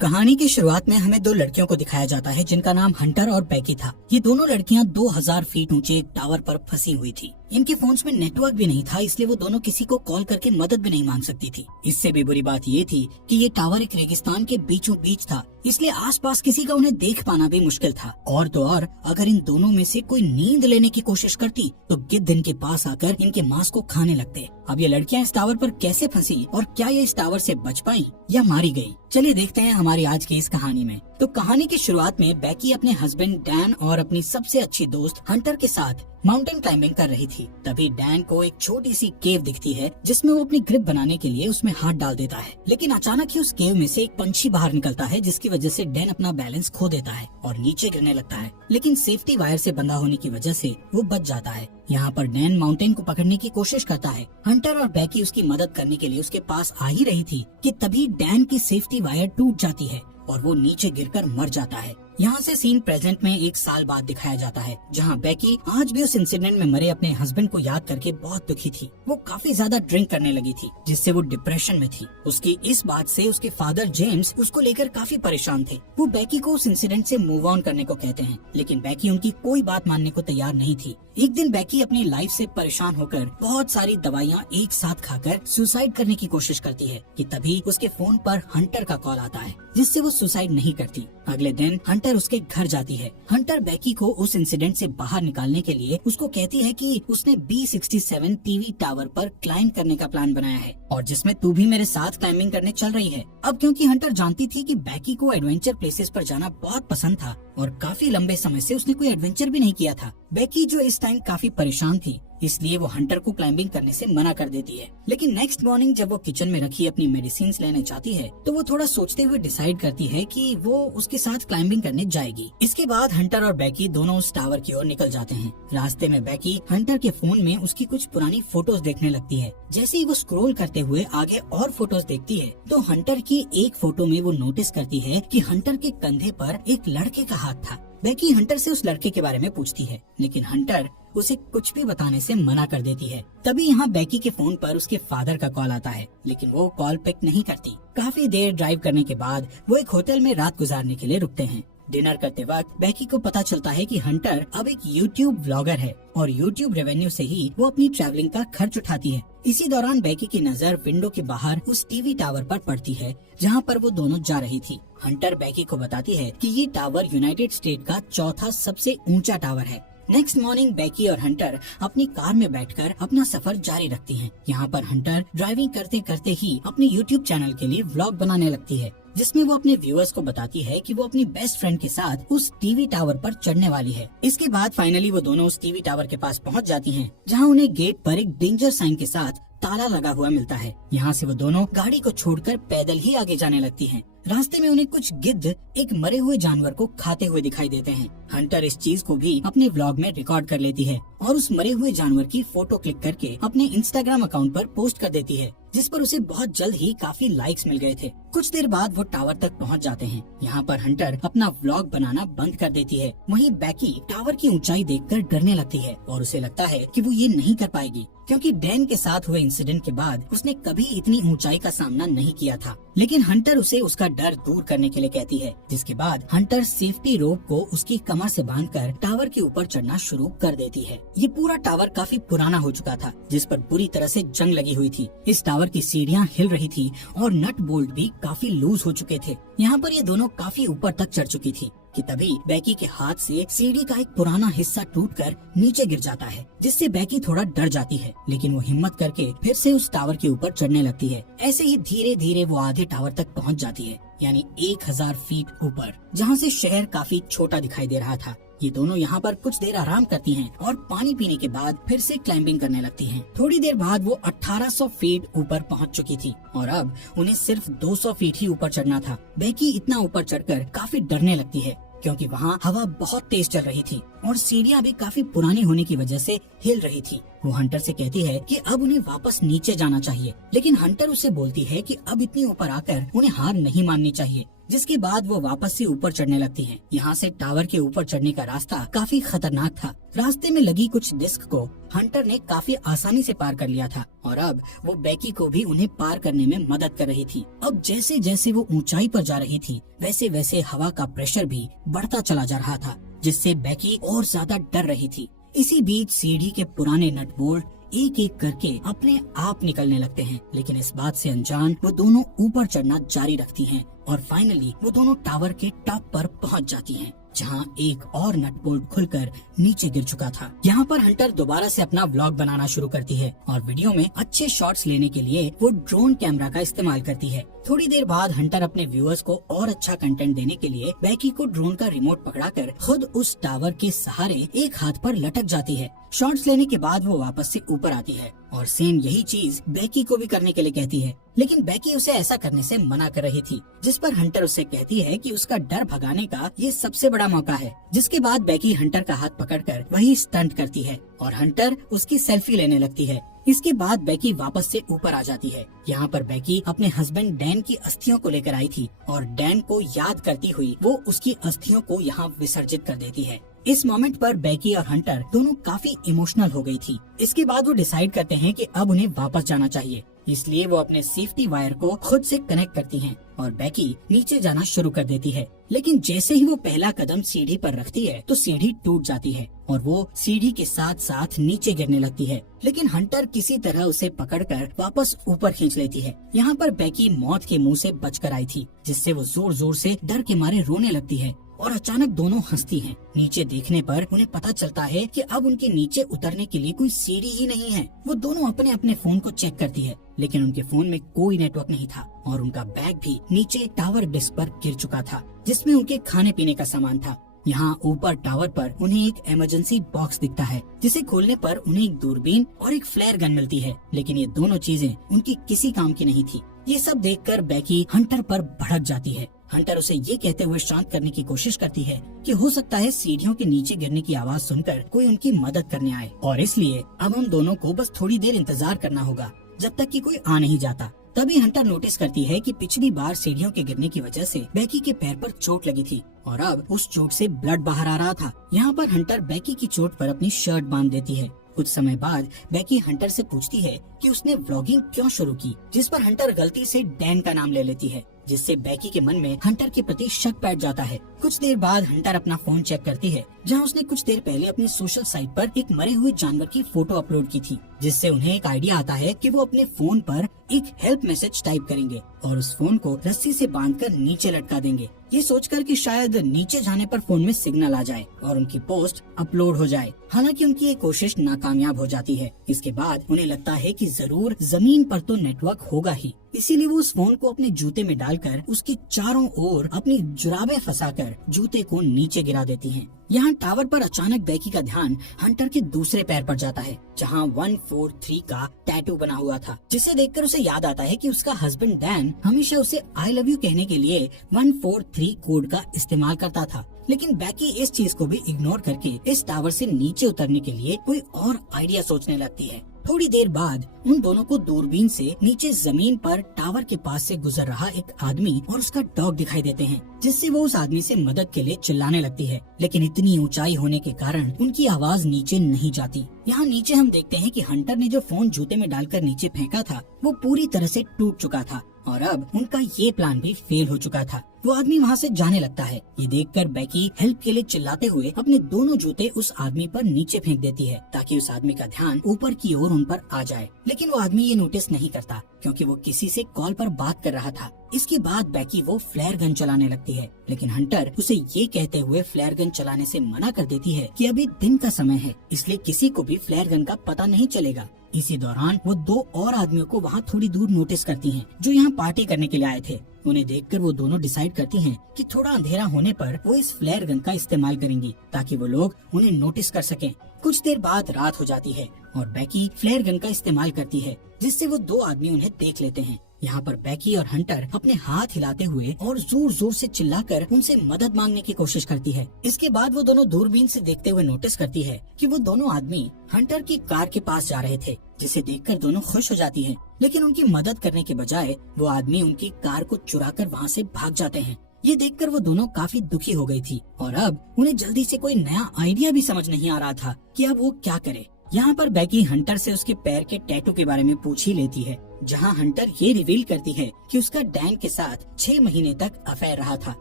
कहानी की शुरुआत में हमें दो लड़कियों को दिखाया जाता है जिनका नाम हंटर और बैकी था। ये दोनों लड़कियां 2000 फीट ऊंचे एक टावर पर फंसी हुई थी। इनके फोन्स में नेटवर्क भी नहीं था, इसलिए वो दोनों किसी को कॉल करके मदद भी नहीं मांग सकती थी। इससे भी बुरी बात ये थी कि ये टावर एक रेगिस्तान के बीचों बीच था, इसलिए आसपास किसी का उन्हें देख पाना भी मुश्किल था। और तो और अगर इन दोनों में से कोई नींद लेने की कोशिश करती तो गिद्ध इनके पास आकर इनके मांस को खाने लगते। अब ये लड़कियां इस टावर पर कैसे फंसी और क्या ये इस टावर से बच पाई या मारी गई, चलिए देखते हैं हमारी आज की इस कहानी में। तो कहानी की शुरुआत में बैकी अपने हस्बैंड डैन और अपनी सबसे अच्छी दोस्त हंटर के साथ माउंटेन क्लाइंबिंग कर रही थी। तभी डैन को एक छोटी सी केव दिखती है जिसमें वो अपनी ग्रिप बनाने के लिए उसमें हाथ डाल देता है। लेकिन अचानक ही उस केव में से एक पंछी बाहर निकलता है, जिसकी वजह से डैन अपना बैलेंस खो देता है और नीचे गिरने लगता है। लेकिन सेफ्टी वायर से बंधा होने की वजह से वो बच जाता है। यहाँ पर डैन माउंटेन को पकड़ने की कोशिश करता है। हंटर और बैकी उसकी मदद करने के लिए उसके पास आ ही रही थी कि तभी डैन की सेफ्टी वायर टूट जाती है और वो नीचे गिरकर मर जाता है। यहाँ से सीन प्रेजेंट में 1 साल बाद दिखाया जाता है, जहाँ बैकी आज भी उस इंसिडेंट में मरे अपने हस्बैंड को याद करके बहुत दुखी थी। वो काफी ज्यादा ड्रिंक करने लगी थी, जिससे वो डिप्रेशन में थी। उसकी इस बात से उसके फादर जेम्स उसको लेकर काफी परेशान थे। वो बैकी को उस इंसिडेंट से मूव ऑन करने को कहते हैं, लेकिन बैकी उनकी कोई बात मानने को तैयार नहीं थी। एक दिन बैकी अपनी लाइफ से परेशान होकर बहुत सारी दवाइयाँ एक साथ खाकर सुसाइड करने की कोशिश करती है कि तभी उसके फोन पर हंटर का कॉल आता है, जिससे वो सुसाइड नहीं करती। अगले दिन हंटर उसके घर जाती है। हंटर बैकी को उस इंसिडेंट से बाहर निकालने के लिए उसको कहती है कि उसने B67 टीवी टावर पर क्लाइंब करने का प्लान बनाया है और जिसमें तू भी मेरे साथ क्लाइंबिंग करने चल रही है। अब क्योंकि हंटर जानती थी कि बैकी को एडवेंचर प्लेसेस पर जाना बहुत पसंद था और काफी लंबे समय से उसने कोई एडवेंचर भी नहीं किया था। बैकी जो इस टाइम काफी परेशान थी, इसलिए वो हंटर को क्लाइंबिंग करने से मना कर देती है। लेकिन नेक्स्ट मॉर्निंग जब वो किचन में रखी अपनी मेडिसिन लेने जाती है तो वो थोड़ा सोचते हुए डिसाइड करती है कि वो उसके साथ क्लाइंबिंग करने जाएगी। इसके बाद हंटर और बैकी दोनों उस टावर की ओर निकल जाते हैं। रास्ते में बैकी हंटर के फोन में उसकी कुछ पुरानी फोटोज देखने लगती है। जैसे ही वो स्क्रॉल करते हुए आगे और फोटोज देखती है तो हंटर की एक फोटो में वो नोटिस करती है कि हंटर के कंधे पर एक लड़के का हाथ था। बैकी हंटर से उस लड़के के बारे में पूछती है, लेकिन हंटर उसे कुछ भी बताने से मना कर देती है। तभी यहाँ बैकी के फोन पर उसके फादर का कॉल आता है, लेकिन वो कॉल पिक नहीं करती। काफी देर ड्राइव करने के बाद वो एक होटल में रात गुजारने के लिए रुकते हैं। डिनर करते वक्त बैकी को पता चलता है कि हंटर अब एक YouTube व्लॉगर है और YouTube रेवेन्यू से ही वो अपनी ट्रैवलिंग का खर्च उठाती है। इसी दौरान बैकी की नजर विंडो के बाहर उस टीवी टावर पर पड़ती है जहाँ पर वो दोनों जा रही थी। हंटर बैकी को बताती है कि ये टावर यूनाइटेड स्टेट का चौथा सबसे ऊंचा टावर है। नेक्स्ट मॉर्निंग बैकी और हंटर अपनी कार में बैठकर अपना सफर जारी रखती हैं। यहाँ पर हंटर ड्राइविंग करते करते ही अपने YouTube चैनल के लिए व्लॉग बनाने लगती है, जिसमें वो अपने व्यूअर्स को बताती है कि वो अपनी बेस्ट फ्रेंड के साथ उस टीवी टावर पर चढ़ने वाली है। इसके बाद फाइनली वो दोनों उस टीवी टावर के पास पहुंच जाती हैं, जहां उन्हें गेट पर एक डेंजर साइन के साथ ताला लगा हुआ मिलता है। यहाँ से वो दोनों गाड़ी को छोड़कर पैदल ही आगे जाने लगती हैं। रास्ते में उन्हें कुछ गिद्ध एक मरे हुए जानवर को खाते हुए दिखाई देते हैं। हंटर इस चीज को भी अपने व्लॉग में रिकॉर्ड कर लेती है और उस मरे हुए जानवर की फोटो क्लिक करके अपने इंस्टाग्राम अकाउंट पर पोस्ट कर देती है, जिस पर उसे बहुत जल्द ही काफी लाइक्स मिल गए थे। कुछ देर बाद वो टावर तक पहुंच जाते हैं। यहाँ पर हंटर अपना व्लॉग बनाना बंद कर देती है। वहीं बैकी टावर की ऊंचाई देखकर डरने लगती है और उसे लगता है कि वो ये नहीं कर पाएगी, क्योंकि डैन के साथ हुए इंसिडेंट के बाद उसने कभी इतनी ऊंचाई का सामना नहीं किया था। लेकिन हंटर उसे उसका डर दूर करने के लिए कहती है, जिसके बाद हंटर सेफ्टी रोप को उसकी कमर से बांधकर टावर के ऊपर चढ़ना शुरू कर देती है। ये पूरा टावर काफी पुराना हो चुका था, जिस पर बुरी तरह से जंग लगी हुई थी। इस टावर की सीढ़ियाँ हिल रही थी और नट बोल्ट भी काफी लूज हो चुके थे। यहाँ पर ये दोनों काफी ऊपर तक चढ़ चुकी थी कि तभी बैकी के हाथ से सीढ़ी का एक पुराना हिस्सा टूटकर नीचे गिर जाता है, जिससे बैकी थोड़ा डर जाती है। लेकिन वो हिम्मत करके फिर से उस टावर के ऊपर चढ़ने लगती है। ऐसे ही धीरे धीरे वो आधे टावर तक पहुंच जाती है, यानी 1000 फीट ऊपर, जहाँ से शहर काफी छोटा दिखाई दे रहा था। ये दोनों यहाँ पर कुछ देर आराम करती हैं और पानी पीने के बाद फिर से क्लाइंबिंग करने लगती हैं। थोड़ी देर बाद वो 1800 फीट ऊपर पहुँच चुकी थी और अब उन्हें सिर्फ 200 फीट ही ऊपर चढ़ना था। बैकी इतना ऊपर चढ़कर काफी डरने लगती है, क्योंकि वहाँ हवा बहुत तेज चल रही थी और सीढ़ियाँ भी काफी पुरानी होने की वजह से हिल रही थी। वो हंटर से कहती है कि अब उन्हें वापस नीचे जाना चाहिए, लेकिन हंटर उसे बोलती है कि अब इतनी ऊपर आकर उन्हें हार नहीं माननी चाहिए। जिसके बाद वो वापस से ऊपर चढ़ने लगती हैं। यहाँ से टावर के ऊपर चढ़ने का रास्ता काफी खतरनाक था। रास्ते में लगी कुछ डिस्क को हंटर ने काफी आसानी से पार कर लिया था और अब वो बेकी को भी उन्हें पार करने में मदद कर रही थी। अब जैसे जैसे वो ऊंचाई पर जा रही थी वैसे वैसे हवा का प्रेशर भी बढ़ता चला जा रहा था, जिससे बेकी और ज्यादा डर रही थी। इसी बीच सीढ़ी के पुराने नट बोल्ट एक एक करके अपने आप निकलने लगते हैं, लेकिन इस बात से अनजान वो दोनों ऊपर चढ़ना जारी रखती हैं और फाइनली वो दोनों टावर के टॉप पर पहुंच जाती हैं, जहां एक और नट बोल्ट खुलकर नीचे गिर चुका था। यहाँ पर हंटर दोबारा से अपना व्लॉग बनाना शुरू करती है और वीडियो में अच्छे शॉट्स लेने के लिए वो ड्रोन कैमरा का इस्तेमाल करती है। थोड़ी देर बाद हंटर अपने व्यूअर्स को और अच्छा कंटेंट देने के लिए बेकी को ड्रोन का रिमोट पकड़ाकर खुद उस टावर के सहारे एक हाथ पर लटक जाती है। शॉट्स लेने के बाद वो वापस से ऊपर आती है और सेम यही चीज बेकी को भी करने के लिए कहती है, लेकिन बेकी उसे ऐसा करने से मना कर रही थी, जिस पर हंटर उससे कहती है कि उसका डर भगाने का ये सबसे बड़ा मौका है। जिसके बाद बेकी हंटर का हाथ पकड़कर वही स्टंट करती है और हंटर उसकी सेल्फी लेने लगती है। इसके बाद बेकी वापस से ऊपर आ जाती है। यहाँ पर बेकी अपने हस्बैंड डैन की अस्थियों को लेकर आई थी और डैन को याद करती हुई वो उसकी अस्थियों को यहाँ विसर्जित कर देती है। इस मोमेंट पर बेकी और हंटर दोनों काफी इमोशनल हो गई थी। इसके बाद वो डिसाइड करते हैं कि अब उन्हें वापस जाना चाहिए, इसलिए वो अपने सेफ्टी वायर को खुद से कनेक्ट करती हैं और बेकी नीचे जाना शुरू कर देती है। लेकिन जैसे ही वो पहला कदम सीढ़ी पर रखती है तो सीढ़ी टूट जाती है और वो सीढ़ी के साथ साथ नीचे गिरने लगती है, लेकिन हंटर किसी तरह उसे पकड़कर वापस ऊपर खींच लेती है। यहाँ पर बेकी मौत के मुंह से बचकर आई थी, जिससे वो जोर जोर से डर के मारे रोने लगती है और अचानक दोनों हंसती हैं। नीचे देखने पर उन्हें पता चलता है कि अब उनके नीचे उतरने के लिए कोई सीढ़ी ही नहीं है। वो दोनों अपने अपने फोन को चेक करती है, लेकिन उनके फोन में कोई नेटवर्क नहीं था और उनका बैग भी नीचे टावर डिस्क पर गिर चुका था, जिसमें उनके खाने पीने का सामान था। यहाँ ऊपर टावर पर उन्हें एक इमरजेंसी बॉक्स दिखता है, जिसे खोलने पर उन्हें एक दूरबीन और एक फ्लेयर गन मिलती है, लेकिन ये दोनों चीजें उनकी किसी काम की नहीं थी। ये सब देखकर बेकी हंटर पर भड़क जाती है। हंटर उसे ये कहते हुए शांत करने की कोशिश करती है कि हो सकता है सीढ़ियों के नीचे गिरने की आवाज सुनकर कोई उनकी मदद करने आए और इसलिए अब हम दोनों को बस थोड़ी देर इंतजार करना होगा जब तक कि कोई आ नहीं जाता। तभी हंटर नोटिस करती है कि पिछली बार सीढ़ियों के गिरने की वजह से बेकी के पैर पर चोट लगी थी और अब उस चोट से ब्लड बाहर आ रहा था। यहाँ पर हंटर बेकी की चोट पर अपनी शर्ट बांध देती है। कुछ समय बाद बेकी हंटर से पूछती है कि उसने व्लॉगिंग क्यों शुरू की, जिस पर हंटर गलती से डैन का नाम ले लेती है, जिससे बेकी के मन में हंटर के प्रति शक बैठ जाता है। कुछ देर बाद हंटर अपना फोन चेक करती है, जहां उसने कुछ देर पहले अपनी सोशल साइट पर एक मरे हुए जानवर की फोटो अपलोड की थी, जिससे उन्हें एक आइडिया आता है कि वो अपने फोन पर एक हेल्प मैसेज टाइप करेंगे और उस फोन को रस्सी से बांधकर नीचे लटका देंगे, ये सोचकर कि शायद नीचे जाने पर फोन में सिग्नल आ जाए और उनकी पोस्ट अपलोड हो जाए। हालांकि उनकी ये कोशिश नाकामयाब हो जाती है। इसके बाद उन्हें लगता है कि जरूर जमीन पर तो नेटवर्क होगा ही, इसीलिए वो उस फोन को अपने जूते में डालकर उसके चारों ओर अपनी जुराबें फंसाकर जूते को नीचे गिरा देती हैं। यहाँ टावर पर अचानक बेकी का ध्यान हंटर के दूसरे पैर पर जाता है, जहाँ 143 का टैटू बना हुआ था, जिसे देखकर उसे याद आता है कि उसका हस्बैंड डैन हमेशा उसे आई लव यू कहने के लिए 143 कोड का इस्तेमाल करता था। लेकिन बेकी इस चीज को भी इग्नोर करके इस टावर से नीचे उतरने के लिए कोई और आइडिया सोचने लगती है। थोड़ी देर बाद उन दोनों को दूरबीन से नीचे जमीन पर टावर के पास से गुजर रहा एक आदमी और उसका डॉग दिखाई देते हैं, जिससे वो उस आदमी से मदद के लिए चिल्लाने लगती है, लेकिन इतनी ऊंचाई होने के कारण उनकी आवाज नीचे नहीं जाती। यहाँ नीचे हम देखते हैं कि हंटर ने जो फोन जूते में डालकर नीचे फेंका था वो पूरी तरह से टूट चुका था और अब उनका ये प्लान भी फेल हो चुका था। वो आदमी वहाँ से जाने लगता है। ये देखकर बेकी हेल्प के लिए चिल्लाते हुए अपने दोनों जूते उस आदमी पर नीचे फेंक देती है, ताकि उस आदमी का ध्यान ऊपर की ओर उन पर आ जाए। लेकिन वो आदमी ये नोटिस नहीं करता, क्योंकि वो किसी से कॉल पर बात कर रहा था। इसके बाद बेकी वो फ्लेयर गन चलाने लगती है, लेकिन हंटर उसे ये कहते हुए फ्लेयर गन चलाने से मना कर देती है कि अभी दिन का समय है, इसलिए किसी को भी फ्लेयर गन का पता नहीं चलेगा। इसी दौरान वो दो और आदमियों को वहाँ थोड़ी दूर नोटिस करती हैं, जो यहाँ पार्टी करने के लिए आए थे। उन्हें देखकर वो दोनों डिसाइड करती हैं कि थोड़ा अंधेरा होने पर वो इस फ्लेयर गन का इस्तेमाल करेंगी, ताकि वो लोग उन्हें नोटिस कर सकें। कुछ देर बाद रात हो जाती है और बेकी फ्लेयर गन का इस्तेमाल करती है, जिससे वो दो आदमी उन्हें देख लेते हैं। यहाँ पर बैकी और हंटर अपने हाथ हिलाते हुए और जोर जोर से चिल्लाकर उनसे मदद मांगने की कोशिश करती है। इसके बाद वो दोनों दूरबीन से देखते हुए नोटिस करती है कि वो दोनों आदमी हंटर की कार के पास जा रहे थे, जिसे देखकर दोनों खुश हो जाती हैं। लेकिन उनकी मदद करने के बजाय वो आदमी उनकी कार को चुराकर वहाँ से भाग जाते हैं। ये देखकर वो दोनों काफी दुखी हो गई थी और अब उन्हें जल्दी से कोई नया आइडिया भी समझ नहीं आ रहा था कि अब वो क्या करे। यहाँ पर बैकी हंटर से उसके पैर के टैटू के बारे में पूछ ही लेती है, जहाँ हंटर ये रिवील करती है कि उसका डैन के साथ 6 महीने तक अफेयर रहा था।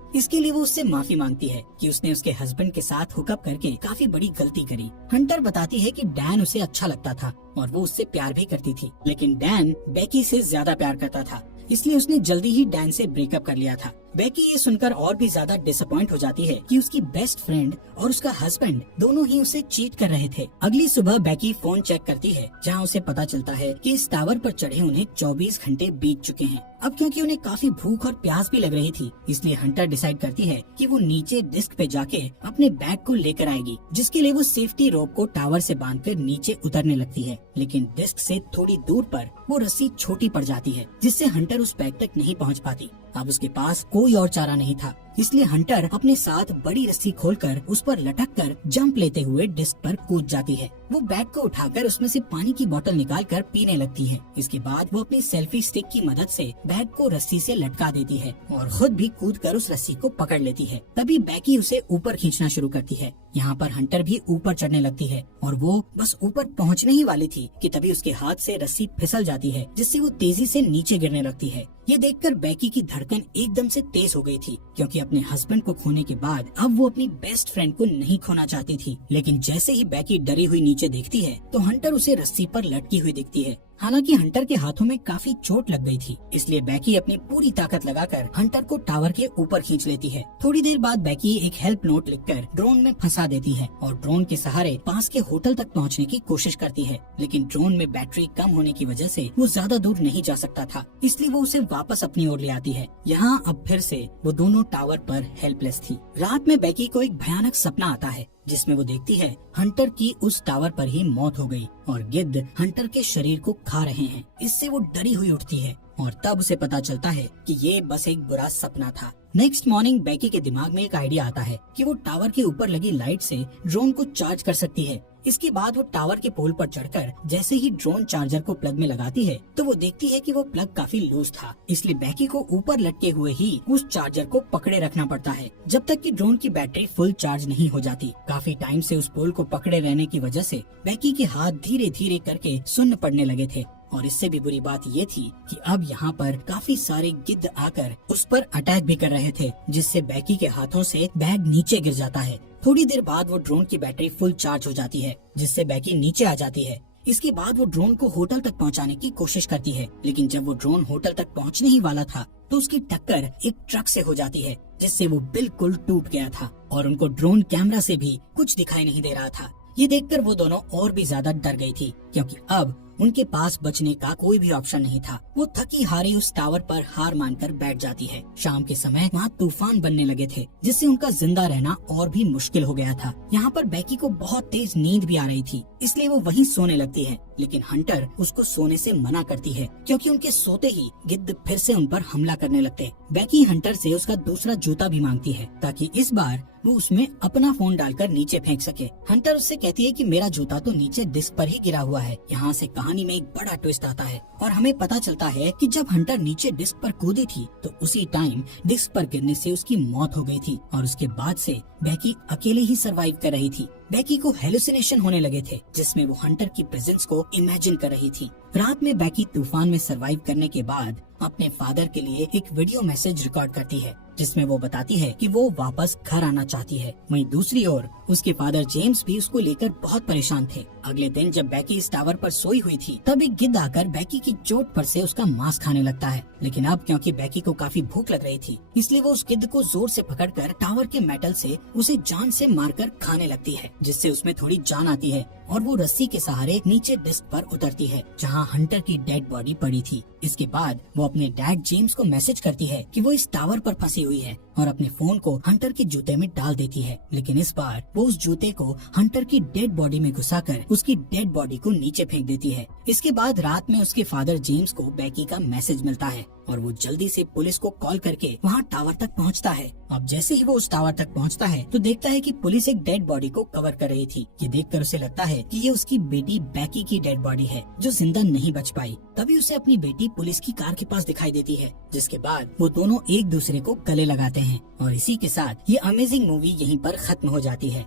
इसके लिए वो उससे माफी मांगती है कि उसने उसके हस्बैंड के साथ हुकअप करके काफी बड़ी गलती करी। हंटर बताती है कि डैन उसे अच्छा लगता था और वो उससे प्यार भी करती थी, लेकिन डैन बैकी से ज्यादा प्यार करता था, इसलिए उसने जल्दी ही डैन से ब्रेकअप कर लिया था। बैकी ये सुनकर और भी ज्यादा डिसअपॉइंट हो जाती है कि उसकी बेस्ट फ्रेंड और उसका हस्बैंड दोनों ही उसे चीट कर रहे थे। अगली सुबह बैकी फोन चेक करती है, जहां उसे पता चलता है कि इस टावर पर चढ़े उन्हें 24 घंटे बीत चुके हैं। अब क्योंकि उन्हें काफी भूख और प्यास भी लग रही थी, इसलिए हंटर डिसाइड करती है कि वो नीचे डिस्क पे जाके अपने बैग को लेकर आएगी, जिसके लिए वो सेफ्टी रोप को टावर से बांधकर नीचे उतरने लगती है। लेकिन डिस्क से थोड़ी दूर पर वो रस्सी छोटी पड़ जाती है, जिससे हंटर उस बैग तक नहीं पहुंच पाती। अब उसके पास कोई और चारा नहीं था, इसलिए हंटर अपने साथ बड़ी रस्सी खोलकर उस पर लटककर जंप लेते हुए डिस्क पर कूद जाती है। वो बैग को उठाकर उसमें से पानी की बोतल निकालकर पीने लगती है। इसके बाद वो अपनी सेल्फी स्टिक की मदद से बैग को रस्सी से लटका देती है और खुद भी कूदकर उस रस्सी को पकड़ लेती है। तभी बैकी उसे ऊपर खींचना शुरू करती है। यहाँ पर हंटर भी ऊपर चढ़ने लगती है और वो बस ऊपर पहुँचने ही वाली थी कि तभी उसके हाथ से रस्सी फिसल जाती है, जिससे वो तेजी से नीचे गिरने लगती है। ये देखकर बैकी की धड़कन एकदम से तेज हो गई थी, क्योंकि अपने हस्बैंड को खोने के बाद अब वो अपनी बेस्ट फ्रेंड को नहीं खोना चाहती थी। लेकिन जैसे ही बैकी डरी हुई नीचे देखती है तो हंटर उसे रस्सी पर लटकी हुई दिखती है। हालांकि हंटर के हाथों में काफी चोट लग गई थी, इसलिए बैकी अपनी पूरी ताकत लगाकर हंटर को टावर के ऊपर खींच लेती है। थोड़ी देर बाद बैकी एक हेल्प नोट लिखकर ड्रोन में फंसा देती है और ड्रोन के सहारे पास के होटल तक पहुंचने की कोशिश करती है। लेकिन ड्रोन में बैटरी कम होने की वजह से वो ज्यादा दूर नहीं जा सकता था, इसलिए वो उसे वापस अपनी ओर ले आती है। यहाँ अब फिर से वो दोनों टावर पर हेल्पलेस थी। रात में बैकी को एक भयानक सपना आता है, जिसमें वो देखती है हंटर की उस टावर पर ही मौत हो गई और गिद्ध हंटर के शरीर को खा रहे हैं। इससे वो डरी हुई उठती है और तब उसे पता चलता है कि ये बस एक बुरा सपना था। नेक्स्ट मॉर्निंग बैकी के दिमाग में एक आइडिया आता है कि वो टावर के ऊपर लगी लाइट से ड्रोन को चार्ज कर सकती है। इसके बाद वो टावर के पोल पर चढ़कर जैसे ही ड्रोन चार्जर को प्लग में लगाती है तो वो देखती है कि वो प्लग काफी लूज था, इसलिए बैकी को ऊपर लटके हुए ही उस चार्जर को पकड़े रखना पड़ता है जब तक कि ड्रोन की बैटरी फुल चार्ज नहीं हो जाती। काफी टाइम से उस पोल को पकड़े रहने की वजह से बैकी के हाथ धीरे धीरे करके सुन्न पड़ने लगे थे और इससे भी बुरी बात ये थी कि अब यहाँ पर काफी सारे गिद्ध आकर उस पर अटैक भी कर रहे थे, जिससे बैकी के हाथों से बैग नीचे गिर जाता है। थोड़ी देर बाद वो ड्रोन की बैटरी फुल चार्ज हो जाती है, जिससे बैकी नीचे आ जाती है। इसके बाद वो ड्रोन को होटल तक पहुँचाने की कोशिश करती है, लेकिन जब वो ड्रोन होटल तक पहुँचने ही वाला था तो उसकी टक्कर एक ट्रक से हो जाती है, जिससे वो बिल्कुल टूट गया था और उनको ड्रोन कैमरा से भी कुछ दिखाई नहीं दे रहा था। ये देखकर वो दोनों और भी ज्यादा डर गई थी, क्योंकि अब उनके पास बचने का कोई भी ऑप्शन नहीं था। वो थकी हारी उस टावर पर हार मानकर बैठ जाती है। शाम के समय वहाँ तूफान बनने लगे थे, जिससे उनका जिंदा रहना और भी मुश्किल हो गया था। यहाँ पर बैकी को बहुत तेज नींद भी आ रही थी, इसलिए वो वहीं सोने लगती है, लेकिन हंटर उसको सोने से मना करती है, क्योंकि उनके सोते ही गिद्ध फिर से उन पर हमला करने लगते। बैकी हंटर से उसका दूसरा जूता भी मांगती है, ताकि इस बार वो उसमें अपना फोन डालकर नीचे फेंक सके। हंटर उससे कहती है कि मेरा जूता तो नीचे डिस्क पर ही गिरा हुआ है। यहाँ से कहानी में एक बड़ा ट्विस्ट आता है और हमें पता चलता है कि जब हंटर नीचे डिस्क पर कूदी थी तो उसी टाइम डिस्क पर गिरने से उसकी मौत हो गई थी और उसके बाद से बैकी अकेले ही सरवाइव कर रही थी। बैकी को हेलुसिनेशन होने लगे थे, जिसमें वो हंटर की प्रेजेंस को इमेजिन कर रही थी। रात में बैकी तूफान में सरवाइव करने के बाद अपने फादर के लिए एक वीडियो मैसेज रिकॉर्ड करती है, जिसमें वो बताती है कि वो वापस घर आना चाहती है। वहीं दूसरी ओर उसके फादर जेम्स भी उसको लेकर बहुत परेशान थे। अगले दिन जब बैकी इस टावर पर सोई हुई थी तब एक गिद्ध आकर बैकी की चोट पर से उसका मांस खाने लगता है, लेकिन अब क्योंकि बैकी को काफी भूख लग रही थी इसलिए वो उस गिद्ध को जोर से पकड़कर टावर के मेटल से उसे जान से मारकर खाने लगती है, जिससे उसमें थोड़ी जान आती है और वो रस्सी के सहारे नीचे डिस्क पर उतरती है, जहाँ हंटर की डेड बॉडी पड़ी थी। इसके बाद वो अपने डैड जेम्स को मैसेज करती है कि वो इस टावर पर फंसी हुई है और अपने फोन को हंटर के जूते में डाल देती है, लेकिन इस बार वो उस जूते को हंटर की डेड बॉडी में घुसाकर उसकी डेड बॉडी को नीचे फेंक देती है। इसके बाद रात में उसके फादर जेम्स को बेकी का मैसेज मिलता है और वो जल्दी से पुलिस को कॉल करके वहाँ टावर तक पहुँचता है। अब जैसे ही वो उस टावर तक पहुँचता है तो देखता है कि पुलिस एक डेड बॉडी को कवर कर रही थी। ये देखकर उसे लगता है कि ये उसकी बेटी बेकी की डेड बॉडी है जो जिंदा नहीं बच पाई। तभी उसे अपनी बेटी पुलिस की कार के पास दिखाई देती है, जिसके बाद वो दोनों एक दूसरे को गले लगाते हैं और इसी के साथ ये अमेजिंग मूवी यहीं पर खत्म हो जाती है।